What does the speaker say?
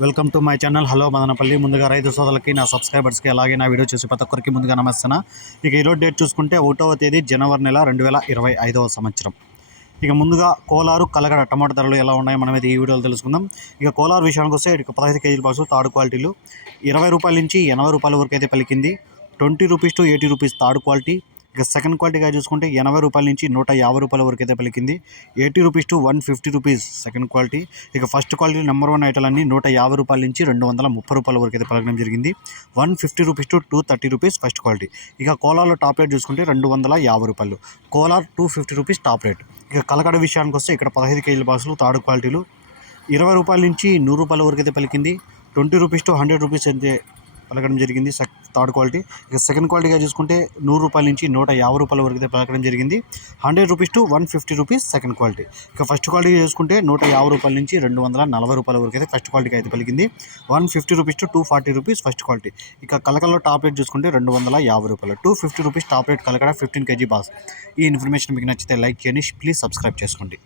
Welcome to my channel. Hello Madanapalle. ముందుగా రైతు సోదరులకి నా సబ్స్క్రైబర్స్కి అలాగే నా వీడియో చూసి ప్రతి ఒక్కరికి ముందుగా నమస్తాను. ఇక ఈరోజు డేట్ చూసుకుంటే ఒకటవ తేదీ జనవరి నెల రెండు వేల ఇరవై ఐదవ సంవత్సరం. ఇక ముందుగా కోలారు కలగడ టమాటా ధరలు ఎలా ఉన్నాయో మనం అయితే ఈ వీడియోలో తెలుసుకుందాం. ఇక కోలారు విషయానికి వస్తే ఇక పదహైదు కేజీల బాక్సు తాడు క్వాలిటీలు. ఇరవై రూపాయల నుంచి ఎనభై రూపాయల వరకు అయితే పలికింది. Twenty rupees to eighty rupees third quality. ఇక సెకండ్ క్వాలిటీగా చూసుకుంటే ఎనభై రూపాయల నుంచి నూట యాభై రూపాయల వరకు అయితే పలికింది. Eighty rupees to one fifty rupees second quality. ఇక ఫస్ట్ క్వాలిటీ నెంబర్ వన్ ఐటల్ అన్ని నూట యాభై రూపాయల నుంచి రెండు వందల ముప్పై రూపాయల వరకు అయితే పలకడం జరిగింది. One fifty rupees to two thirty rupees first quality. ఇక కోలాలో టాప్ రేట్ చూసుకుంటే రెండు వందల యాభై రూపాయలు. Kolar two fifty rupees top rate. ఇక కలకడ విషయానికి వస్తే ఇక్కడ పదహైదు కేజీల బాసులు తాడు క్వాలిటీలు. ఇరవై రూపాయల నుంచి నూరు రూపాయల వరకు అయితే పలికింది. Twenty rupees to hundred rupees అయితే పలకడం జరిగింది. Third quality. ఇక సెకండ్ క్వాలిటీగా చూసుకుంటే నూరు రూపాయల నుంచి నూట యాభై రూపాయల వరకు అయితే పలకడం జరిగింది. Hundred rupees to one fifty rupees second quality. ఇక ఫస్ట్ క్వాలిటీ చూసుకుంటే నూట యాభై రూపాయల నుంచి రెండు వందల నలభై రూపాయల వరకు అయితే ఫస్ట్ క్వాలిటీకి అయితే పలికింది. One fifty rupees to two forty rupees first quality. ఇక కలకల్లో టాప్ రేట్ చూసుకుంటే రెండు వందల యాభై రూపాయలు. Two fifty rupees top rate Kalakada fifteen KG boss. ఈ ఇన్ఫర్మేషన్ మీకు నచ్చితే లైక్ చేయండి. ప్లీజ్ సబ్స్క్రైబ్ చేసుకోండి.